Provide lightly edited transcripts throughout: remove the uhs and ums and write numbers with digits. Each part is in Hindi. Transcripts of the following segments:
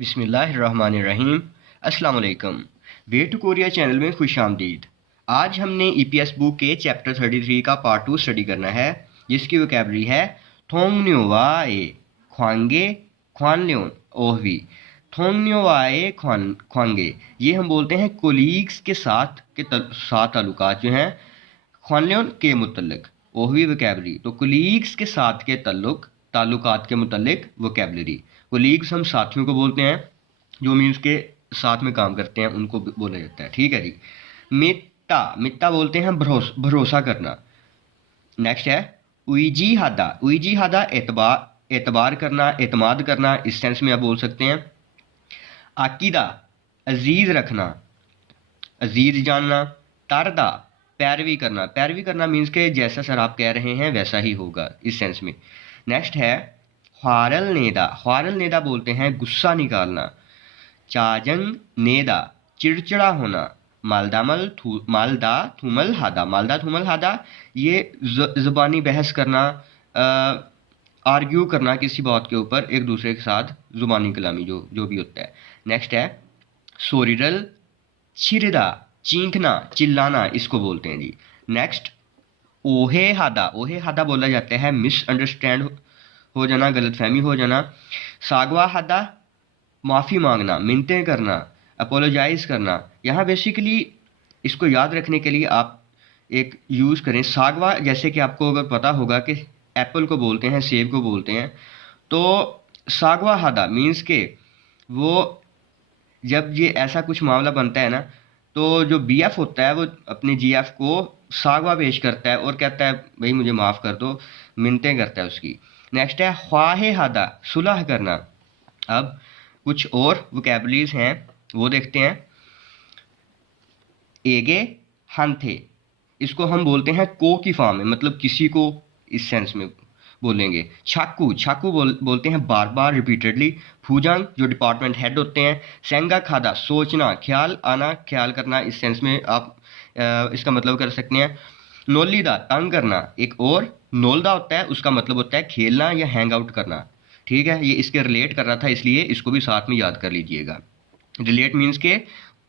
बिस्मिल्लाहिर्रहमानिर्रहीम। अस्सलाम वालेकुम। वे टू कोरिया चैनल में खुश आमदीद। आज हमने ईपीएस बुक के चैप्टर 33 का पार्ट 2 स्टडी करना है, जिसकी वोकैबलरी है थोंगन्योवाए ख्वांगे ख्वानल्योन ओहवी। थोंगन्योवाए ख्वांगे, ये हम बोलते हैं कोलीग्स के साथ साथ ताल्लुकात जो हैं ख्वानल्योन के मुतल्लिक। ओहवी वोकैबलरी, तो कोलीग्स के साथ के ताल्लुकात के मुतल्लिक वोकैबलरी। कोलीग्स हम साथियों को बोलते हैं, जो मीन्स के साथ में काम करते हैं, उनको बोला जाता है। ठीक है जी। मित्ता मित्ता बोलते हैं भरोसा करना। नेक्स्ट है उईजी हादा। उईजी हादा एतबार करना, एतमाद करना, इस सेंस में आप बोल सकते हैं। आकीदा अजीज रखना, अजीज जानना। तारदा पैरवी करना। पैरवी करना मीन्स के जैसा सर आप कह रहे हैं वैसा ही होगा, इस सेंस में। नेक्स्ट है ख्वारल नेदा। ख्वारल नेदा बोलते हैं गुस्सा निकालना। चाजंग नेदा चिड़चिड़ा होना। मालदा थुमल हादा। मालदा थुमल हादा ये ज़ुबानी बहस करना, आर्ग्यू करना किसी बात के ऊपर एक दूसरे के साथ, ज़ुबानी कलामी जो भी होता है। नेक्स्ट है सोरिरल छिरदा चीखना, चिल्लाना, इसको बोलते हैं जी। नेक्स्ट ओहे हादा। ओहे हादा बोला जाता है मिसअंडरस्टैंड हो जाना, गलतफहमी हो जाना। सागवा हादा माफ़ी मांगना, मिन्नतें करना, अपोलोजाइज करना। यहाँ बेसिकली इसको याद रखने के लिए आप एक यूज़ करें सागवा, जैसे कि आपको अगर पता होगा कि एप्पल को बोलते हैं, सेब को बोलते हैं, तो सागवा हादा मीन्स के वो जब ये ऐसा कुछ मामला बनता है ना, तो जो बीएफ होता है वो अपने जीएफ को सागवा पेश करता है और कहता है भाई मुझे माफ़ कर दो, मिन्नतें करता है उसकी। नेक्स्ट है ख्वाहे हादा सुलह करना। अब कुछ और वोकैबलरीज हैं वो देखते हैं। एगे हांथे, इसको हम बोलते हैं को की फॉर्म में, मतलब किसी को इस सेंस में बोलेंगे। छाकू छाकू बोलते हैं बार बार रिपीटेडली। फूजांग जो डिपार्टमेंट हेड होते हैं। सेंगा खादा सोचना, ख्याल आना, ख्याल करना, इस सेंस में आप इसका मतलब कर सकते हैं। नोलीदा तंग करना। एक और नोलदा होता है, उसका मतलब होता है खेलना या हैंग आउट करना। ठीक है, ये इसके रिलेट कर रहा था, इसलिए इसको भी साथ में याद कर लीजिएगा। रिलेट मीन्स के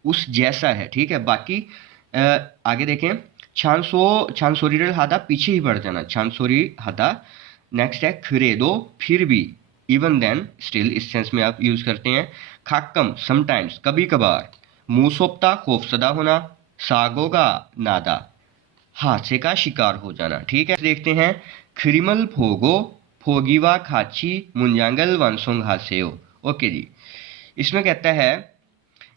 उस जैसा है। ठीक है, बाकी आगे देखें। छानसोरी हादा पीछे ही बढ़ जाना, छानसोरी हादा। नेक्स्ट है खरेदो फिर भी, इवन देन स्टिल, इस सेंस में आप यूज करते हैं। खाकम समटाइम्स कभी कभार। मुसोप्ता खौफसदा होना। सागोगा नादा हादसे का शिकार हो जाना। ठीक है, देखते हैं। खिरिमल फोगो फोगीवा खाची मुंजांगल वानसोंग हासेओ। ओके जी, इसमें कहता है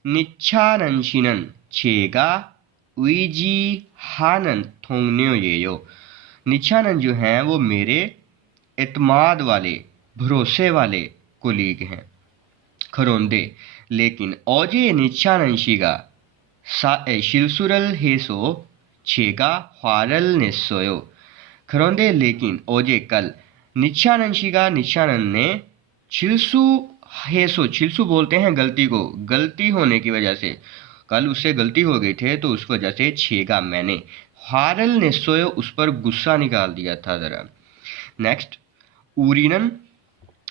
निच्छानंशिनन छेगा उईजी हानन थोंगन्यो येयो। निच्छानन जो हैं वो मेरे एतमाद वाले, भरोसे वाले कोलीग हैं। खरोंदे लेकिन ओजे निच्छानंशिगा शिलसुरल हेसो छेगा ख्वारल नेसोयो। खरोंदे लेकिन ओजे कल निच्छानंशिगा निच्छानन ने छिलसु हेसो, छिलसु बोलते हैं गलती को, गलती होने की वजह से, कल उससे गलती हो गई थे तो उस वजह से छेगा मैंने, हारल ने सोयो उस पर गुस्सा निकाल दिया था ज़रा। नेक्स्ट उरीनन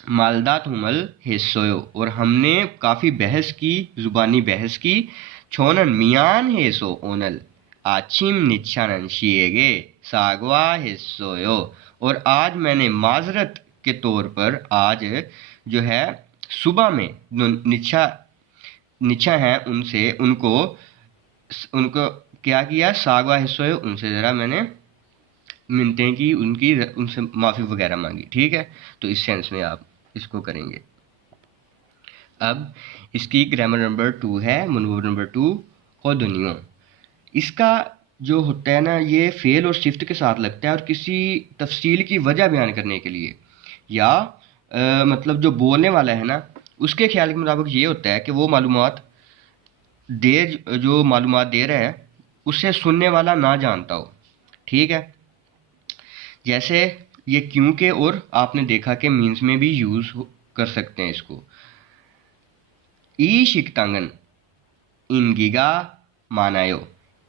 मालदा थुमल हेसोयो, और हमने काफ़ी बहस की, ज़ुबानी बहस की। छोनन मियान हेसो ओनल आचिम निच्छानन शिएगे सागवा हेसोयो, और आज मैंने माजरत के तौर पर आज जो है सुबह में निच्छा है उनसे, उनको क्या किया, सागवा हिस्सों उनसे ज़रा मैंने मिन्नतें की, उनसे माफ़ी वगैरह मांगी। ठीक है, तो इस सेंस में आप इसको करेंगे। अब इसकी ग्रामर नंबर 2 है, मनवूर नंबर 2 खुदनियों। इसका जो होता है ना, ये फेल और शिफ्ट के साथ लगता है, और किसी तफसील की वजह बयान करने के लिए, या मतलब जो बोलने वाला है ना उसके ख्याल के मुताबिक ये होता है कि वो जो मालूमात दे रहा है उससे सुनने वाला ना जानता हो। ठीक है, जैसे ये क्योंकि और आपने देखा कि मीन्स में भी यूज़ कर सकते हैं इसको। ई शिकतांगन इनगिगा मानायो,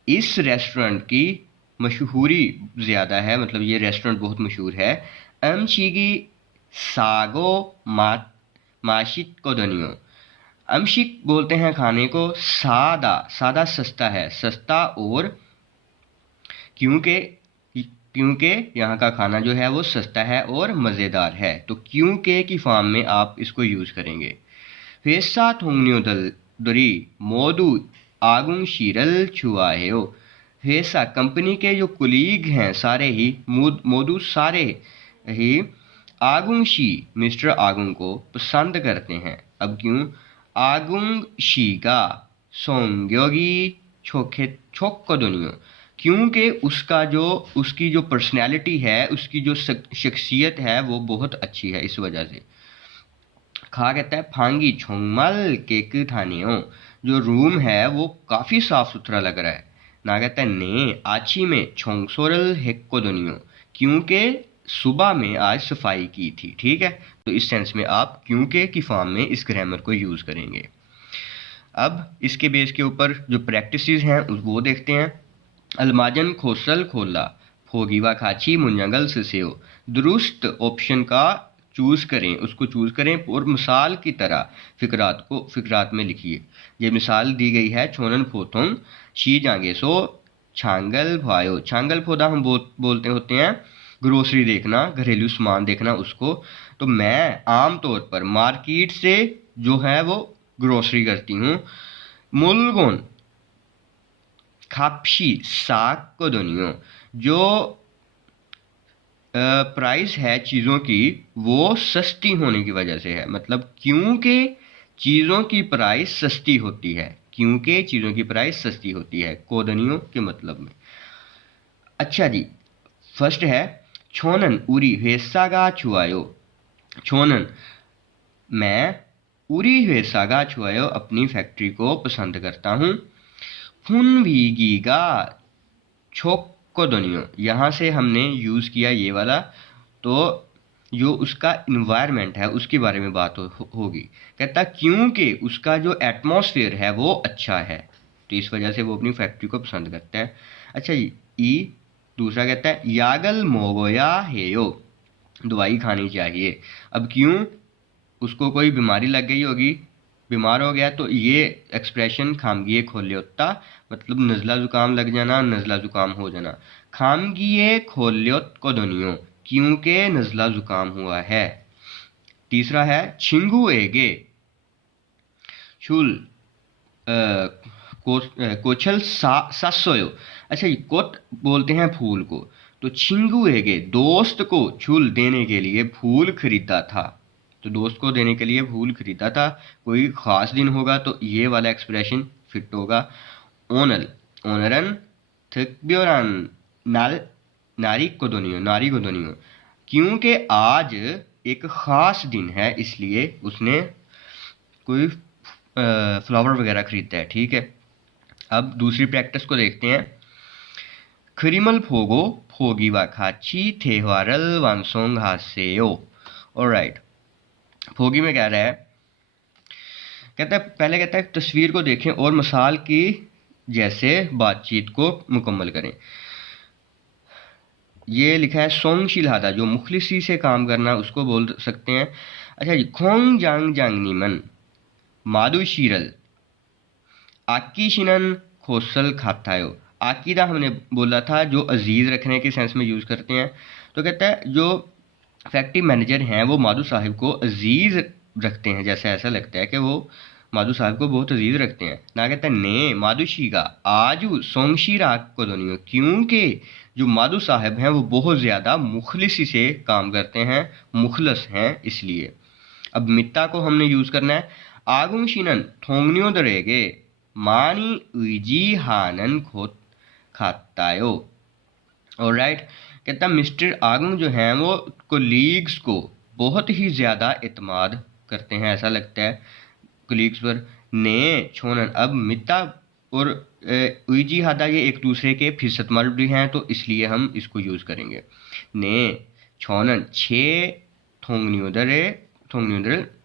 इस रेस्टोरेंट की मशहूरी ज़्यादा है, मतलब ये रेस्टोरेंट बहुत मशहूर है। अमचीगी सागो माशित को दनियो, अमशिक बोलते हैं खाने को। सादा, सादा सस्ता है, सस्ता और क्योंकि क्योंकि यहाँ का खाना जो है वो सस्ता है और मज़ेदार है, तो क्योंकि की फॉर्म में आप इसको यूज़ करेंगे। 회사 동료들이 모두 आगुंशिरल छुआहेओ। 회사 कंपनी के जो कुलीग हैं सारे ही, मोदू सारे ही, आगुंशी मिस्टर आगुंग को पसंद करते हैं। अब क्यों? आगुंग शीगा सोंग्योगी छोके छोक्कोदोनियो, क्योंकि उसकी जो पर्सनैलिटी है, उसकी जो शख्सियत है वो बहुत अच्छी है, इस वजह से। खा कहता है फांगी छोंगमल केक थानियो, जो रूम है वो काफ़ी साफ सुथरा लग रहा है। ना कहता है ने आची में छोंगसोरल हेक्कोदोनियो, क्योंकि सुबह में आज सफाई की थी। ठीक है, तो इस सेंस में आप क्योंकि की फॉर्म में इस ग्रामर को यूज़ करेंगे। अब इसके बेस के ऊपर जो प्रैक्टिसेस हैं वो देखते हैं। अलमाजन खोसल खोला, फोगीवा खाची मुंजंगल ससेओ। दुरुस्त ऑप्शन का चूज़ करें, उसको चूज़ करें और मिसाल की तरह फिकरात में लिखिए। ये मिसाल दी गई है छोनन फोथोंग शी जांगे सो छांगल भायो। छांगल फोदा हम बोलते होते हैं ग्रोसरी देखना, घरेलू सामान देखना उसको। तो मैं आम तौर पर मार्केट से जो है वो ग्रोसरी करती हूँ। मुलगोन खापशी साक को दोनियो, जो प्राइस है चीज़ों की वो सस्ती होने की वजह से है। मतलब क्योंकि चीज़ों की प्राइस सस्ती होती है, क्योंकि चीज़ों की प्राइस सस्ती होती है, कोदनियों के मतलब में। अच्छा जी, फर्स्ट है छोनन उरी हेसागा छुआयो। छोनन मैं, उरी हेसागा छुआयो अपनी फैक्ट्री को पसंद करता हूँ। फुनवीगीगा छोक्कोदोनियो, यहाँ से हमने यूज़ किया ये वाला, तो जो उसका इन्वायरमेंट है उसके बारे में बात होगी। कहता क्योंकि उसका जो एटमॉस्फेयर है वो अच्छा है, तो इस वजह से वो अपनी फैक्ट्री को पसंद करता है। अच्छा जी, ई दूसरा कहता है यागल मोगोया हेयो, दवाई खानी चाहिए। अब क्यों? उसको कोई बीमारी लग गई होगी, बीमार हो गया, तो ये एक्सप्रेशन खामगिए खोल्योत्ता, मतलब नज़ला ज़ुकाम लग जाना, नज़ला ज़ुकाम हो जाना। खामगिए खोल्योत को दोनियो, क्योंकि नज़ला ज़ुकाम हुआ है। तीसरा है छिंगू एगे शुल कोचल सासोयो। अच्छा, ये कोट बोलते हैं फूल को, तो छिंगू एगे दोस्त को छुल देने के लिए फूल खरीदा था। तो दोस्त को देने के लिए फूल खरीदा था, कोई ख़ास दिन होगा तो ये वाला एक्सप्रेशन फिट होगा। ओनल ओनरन थकब्योरान नाल नारी को दोनियो, क्योंकि आज एक ख़ास दिन है इसलिए उसने कोई फ्लावर वगैरह खरीदता है। ठीक है, अब दूसरी प्रैक्टिस को देखते हैं। खरीमल फोगो फोगी वा खाची थेहवारल वानसोंग हासेयो। ऑलराइट, फोगी में कह रहा है, कहता है पहले कहता है तस्वीर को देखें और मिसाल की जैसे बातचीत को मुकम्मल करें। ये लिखा है सोंग शिलहादा, जो मुखलिसी से काम करना उसको बोल सकते हैं। अच्छा जी, खोंग जांग जांग नीमन मादु शीरल आकी शिनन खोसल खातायो। आकीदा हमने बोला था जो अजीज़ रखने के सेंस में यूज़ करते हैं। तो कहता है जो फैक्ट्री मैनेजर हैं वो माधु साहिब को अजीज़ रखते हैं, जैसे ऐसा लगता है कि वो माधु साहिब को बहुत अजीज़ रखते हैं। ना कहता है ने माधुशी का आजू सोमशी राग को दोनियो, क्योंकि जो माधु साहब हैं वो बहुत ज़्यादा मुखलिसी से काम करते हैं, मुखलस हैं इसलिए। अब मित्ता को हमने यूज़ करना है। आगुंग शिनन थोंगन्यो दरेगे मानी उजी हानन खोत खातायो। ऑलराइट, कहता मिस्टर आगुंग जो हैं वो कोलीग्स को बहुत ही ज़्यादा एतमाद करते हैं, ऐसा लगता है कोलीग्स पर। ने छोनन, अब मित्ता और उईजी हादा ये एक दूसरे के फिसतमल भी हैं, तो इसलिए हम इसको यूज़ करेंगे। ने छोनन छे थोंगन्योदरे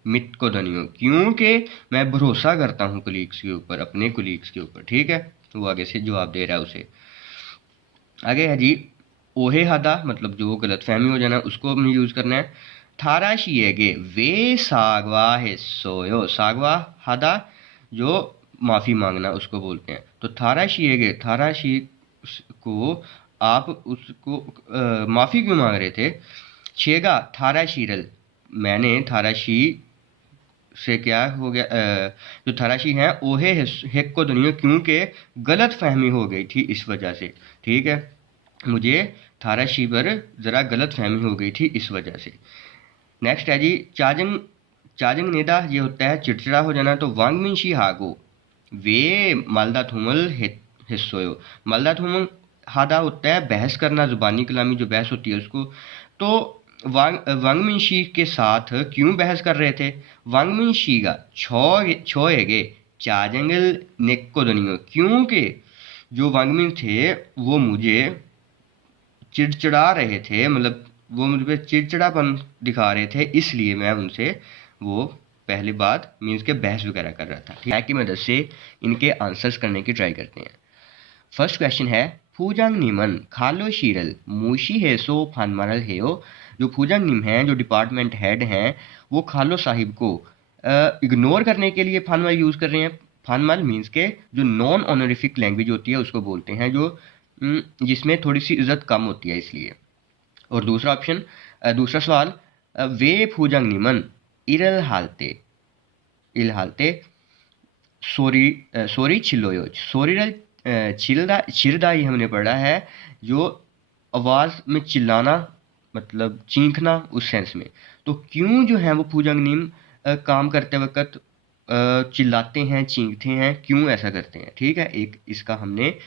मित को दनियो, क्योंकि मैं भरोसा करता हूँ कोलीग्स के ऊपर, अपने कोलीग्स के ऊपर। ठीक है, वो आगे से जवाब दे रहा है उसे। आगे है जी ओहे हादा, मतलब जो गलत फहमी हो जाना उसको हमने यूज़ करना है। थाराशिएगे वे सागवा हिस्सोयो, सागवा हादा जो माफ़ी मांगना उसको बोलते हैं। तो थाराशिएगे, थाराशी को आप उसको माफ़ी क्यों मांग रहे थे? छेगा थाराशीरल, मैंने थाराशी से क्या हो गया, जो थाराशी हैं ओहे हेक को दुनिया, क्योंकि गलत फहमी हो गई थी इस वजह से। ठीक है, मुझे थाराशी पर ज़रा गलत फहमी हो गई थी इस वजह से। नेक्स्ट है जी चाजंग, चाजंग नेदा ये होता है चिड़चिड़ा हो जाना। तो वांगमिनशी हागो वे मालदा थुमल हिस्सोयो, मालदा थुमल हादा होता है बहस करना, ज़ुबानी कलामी जो बहस होती है उसको। तो वांगमिनशी के साथ क्यों बहस कर रहे थे? वांगमिनशीगा छोएगे चाजंगल नेक्को दुनियो, क्योंकि जो वांगमिन थे वो मुझे चिड़चिड़ा रहे थे, मतलब वो मुझ पर चिड़चिड़ापन दिखा रहे थे, इसलिए मैं उनसे वो पहली बात मीन्स के बहस वगैरह कर रहा था। ठीक है, की मदद से इनके आंसर्स करने की ट्राई करते हैं। फर्स्ट क्वेश्चन है फूजांग नीमन खालो शीरल मूशी हेसो फानमारल हेयो। जो फूजांग नीम हैं, जो डिपार्टमेंट हेड हैं, वो खालो साहिब को इग्नोर करने के लिए फानमाल यूज़ कर रहे हैं। फानमाल मीन्स के जो नॉन ऑनरिफिक लैंग्वेज होती है उसको बोलते हैं, जो जिसमें थोड़ी सी इज्जत कम होती है, इसलिए। और दूसरा ऑप्शन, दूसरा सवाल वे फूजांग नीमन इरल हालते, इल हालते सोरी सोरी चिल्लोयो, सोरीरल चिरदाई हमने पढ़ा है जो आवाज़ में चिल्लाना, मतलब चीखना उस सेंस में। तो क्यों जो है वो फूजांग नीम काम करते वक्त चिल्लाते हैं, चीखते हैं, क्यों ऐसा करते हैं? ठीक है, एक इसका हमने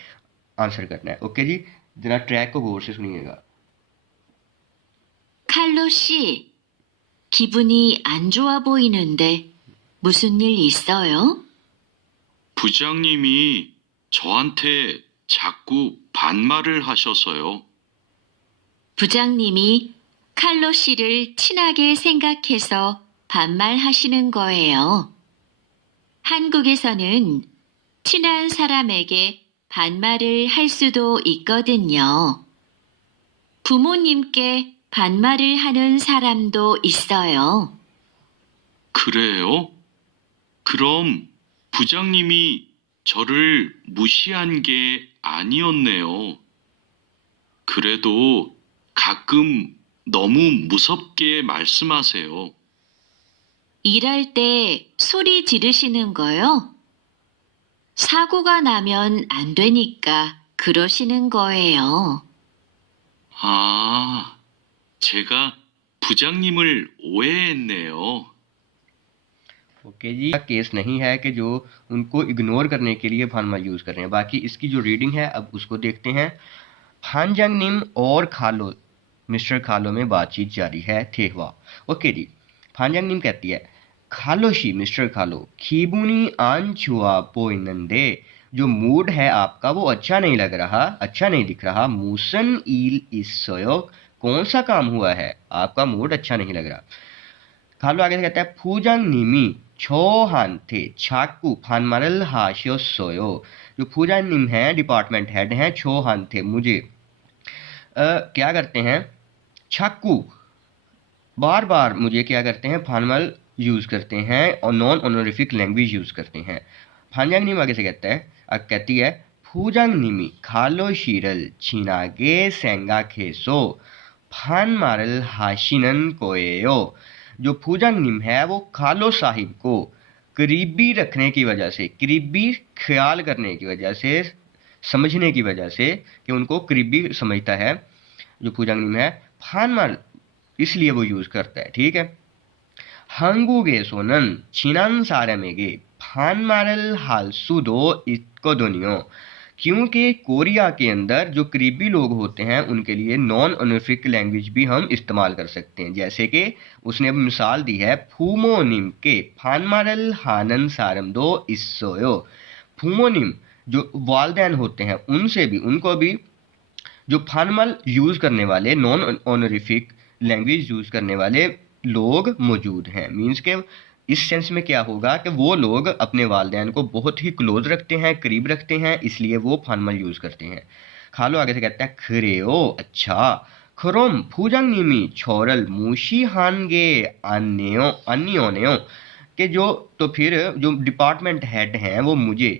आंसर करना है। ओके जी, जरा ट्रैक को गौर से सुनिएगा। 칼로 씨, 기분이 안 좋아 보이는데 무슨 일 있어요? 부장님이 저한테 자꾸 반말을 하셔서요. 부장님이 칼로 씨를 친하게 생각해서 반말하시는 거예요. 한국에서는 친한 사람에게 반말을 할 수도 있거든요. 부모님께 반말을 하는 사람도 있어요. 그래요? 그럼 부장님이 저를 무시한 게 아니었네요. 그래도 가끔 너무 무섭게 말씀하세요. 일할 때 소리 지르시는 거요? 사고가 나면 안 되니까 그러시는 거예요. 아, 제가 부장님을 오해했네요. ओके जी, केस नहीं है कि जो उनको इग्नोर करने के लिए फानमाल यूज़ कर रहे हैं। बाकी इसकी जो रीडिंग है अब उसको देखते हैं। फानजंग निम और खालो, मिस्टर खालो में बातचीत जारी है थे हुआ। ओके जी, फानजंग निम कहती है खालोशी मिस्टर खालो खीबुनी आन छुआ पोइनंदे, जो मूड है आपका वो अच्छा नहीं लग रहा, अच्छा नहीं दिख रहा। मूसन ईल इसोयो, कौन सा काम हुआ है आपका मूड अच्छा नहीं लग रहा? खालो आगे से कहता है फूजांग नीमी छोहान थे छाकू फानमारल हाशियो सोयो, जो फूजांग निम हैं डिपार्टमेंट हेड हैं, छोहान थे मुझे क्या करते हैं, छाकू बार बार मुझे क्या करते हैं, फानमाल यूज़ करते हैं और नॉन ऑनरिफिक लैंग्वेज यूज़ करते हैं। फानजांग निम आगे से कहता है, कहती है फूजांग निमी खालो शीरल छीनागे सेंगा खेसो फानमारल हाशिनन कोएयो, जो फूजांग निम है वो खालो साहिब को करीबी रखने की वजह से, करीबी ख्याल करने की वजह से, समझने की वजह से कि उनको करीबी समझता है जो फूजांग निम है, फानमार इसलिए वो यूज़ करता है। ठीक है, 한국에 सोनन छिनन सारेमेगे फानमारल हालसुदो इकोदोनियो, क्योंकि कोरिया के अंदर जो करीबी लोग होते हैं उनके लिए नॉन ऑनरिफिक लैंग्वेज भी हम इस्तेमाल कर सकते हैं। जैसे कि उसने अब मिसाल दी है फूमोनिम के फानमारल हानन सारम दो इसोयो, फूमोनिम जो वालदैन होते हैं उनसे भी, उनको भी जो फानमाल यूज़ करने वाले, नॉन ऑनरिफिक लैंग्वेज यूज़ करने वाले लोग मौजूद हैं। मीन्स के इस सेंस में क्या होगा कि वो लोग अपने वालदैन को बहुत ही क्लोज रखते हैं, करीब रखते हैं, इसलिए वो फानमाल यूज़ करते हैं। खालो आगे से कहता है खरेओ, अच्छा, खरोम फूजंगनिमी छोरल मूशी हानगे अन्योनेओ के जो, तो फिर जो डिपार्टमेंट हेड हैं वो मुझे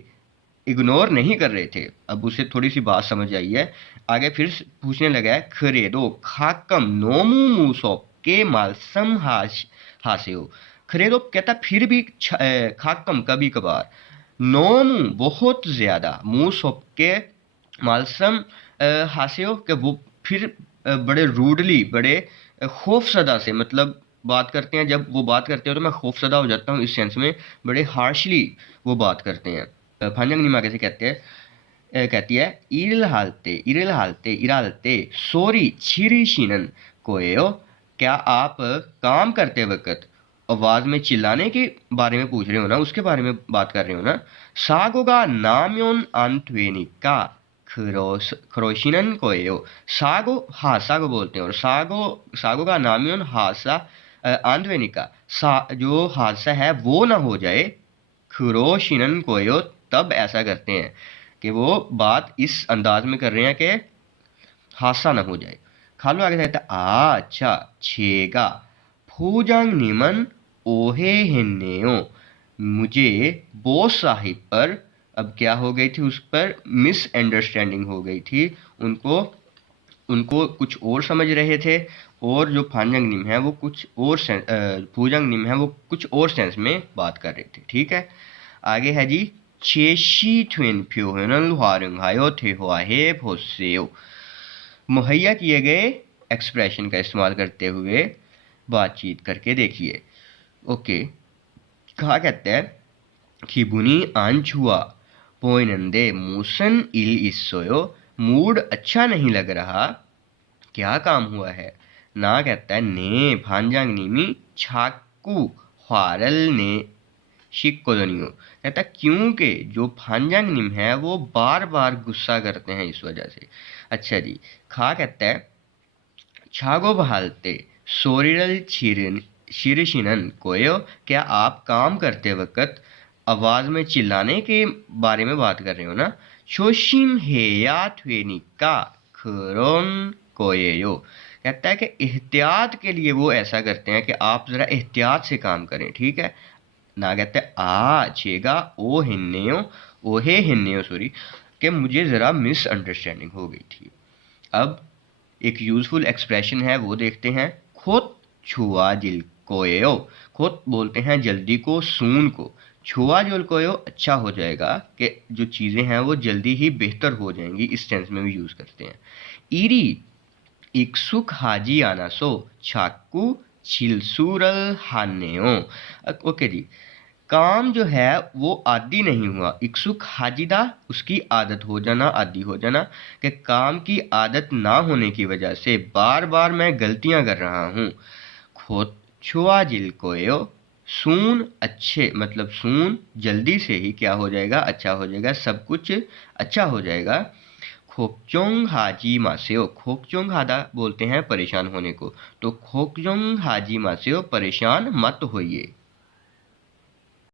इग्नोर नहीं कर रहे थे। अब उसे थोड़ी सी बात समझ आई है। आगे फिर पूछने लगा है, खरेदो खाकम नोमू मूसोप के मालसम हासियो। खरेदो कहता फिर भी खाकम कभी कभार, नोमू बहुत ज्यादा, मूसोप के मालसम हासियो के वो फिर बड़े रूडली, बड़े खौफसदा से, मतलब बात करते हैं, जब वो बात करते हैं तो मैं खौफसदा हो जाता हूँ, इस सेंस में बड़े हार्शली वो बात करते हैं। फांजंग निमा कैसे कहते हैं, कहती है इरल हालते इरालते सोरी छिरिशिनन कोएयो, क्या आप काम करते वक्त आवाज में चिल्लाने के बारे में पूछ रहे हो ना, उसके बारे में बात कर रहे हो ना। सागोगा नाम्योन अंतवेनिका खरोशिनन कोएयो, सागो हासा को बोलते हैं, और सागो का नाम्योन हासा आंध्वेनिका, जो हादसा है वो ना हो जाए, खरोशिनन कोयो तब ऐसा करते हैं कि वो बात इस अंदाज में कर रहे हैं कि हादसा ना हो जाए। खालो आगे कहता है, अच्छा छेगा फूजंग निमन ओहे हिन्नेओ, मुझे बॉस साहिब पर, अब क्या हो गई थी, उस पर मिसअंडरस्टैंडिंग हो गई थी, उनको कुछ और समझ रहे थे, और जो फांजंग निम है वो कुछ और फूजंग निम है वो कुछ और सेंस में बात कर रहे थे। ठीक है, आगे है जी, चेशी ट्विन फ्यूहनल हुआरंग हायो थे हुआ है भोसेओ, मुहैया किए गए एक्सप्रेशन का इस्तेमाल करते हुए बातचीत करके देखिए। ओके, कहा कहते हैं, खिबुनी आंचुआ पोइनंदे मूसन इल इस्सोयो, मूड अच्छा नहीं लग रहा, क्या काम हुआ है। ना कहता है, ने भांजांग नीमी छाकू ख्वारल ने शिक्कोदनियो, कहता क्योंकि जो भांजांग निम है वो बार बार गुस्सा करते हैं इस वजह से। अच्छा जी, खा कहता है, छागो बहालते सोरिरल शिरशिनन कोयो, क्या आप काम करते वक्त आवाज में चिल्लाने के बारे में बात कर रहे हो ना। शोशिम हेया ट्वेनिका खरोन कोयो, कहता है कि एहतियात के लिए वो ऐसा करते हैं कि आप जरा एहतियात से काम करें। ठीक है ना, कहते हैं छेगा ओहे हिन्नेओ सॉरी, कि मुझे ज़रा मिसअंडरस्टैंडिंग हो गई थी। अब एक यूज़फुल एक्सप्रेशन है वो देखते हैं, खोत छुआ जिल कोयो, खोत बोलते हैं जल्दी को, सून को, छुआ जुल कोयो अच्छा हो जाएगा, कि जो चीज़ें हैं वो जल्दी ही बेहतर हो जाएंगी, इस सेंस में भी यूज़ करते हैं। ईरी इक्सुक हाजी आना सो छाकू छिलसूरल हान्नेओ, ओके जी, काम जो है वो आदि नहीं हुआ, इक्सुक हाजिदा उसकी आदत हो जाना, आदि हो जाना, कि काम की आदत ना होने की वजह से बार बार मैं गलतियां कर रहा हूँ। खोत छुआ जिल कोयो, सून अच्छे, मतलब सून जल्दी से ही क्या हो जाएगा, अच्छा हो जाएगा, सब कुछ अच्छा हो जाएगा। खोकचोंग हाजी मासेओ, खोकचोंग हादा बोलते हैं परेशान होने को, तो खोकचोंग हाजी मासेओ परेशान मत होइए।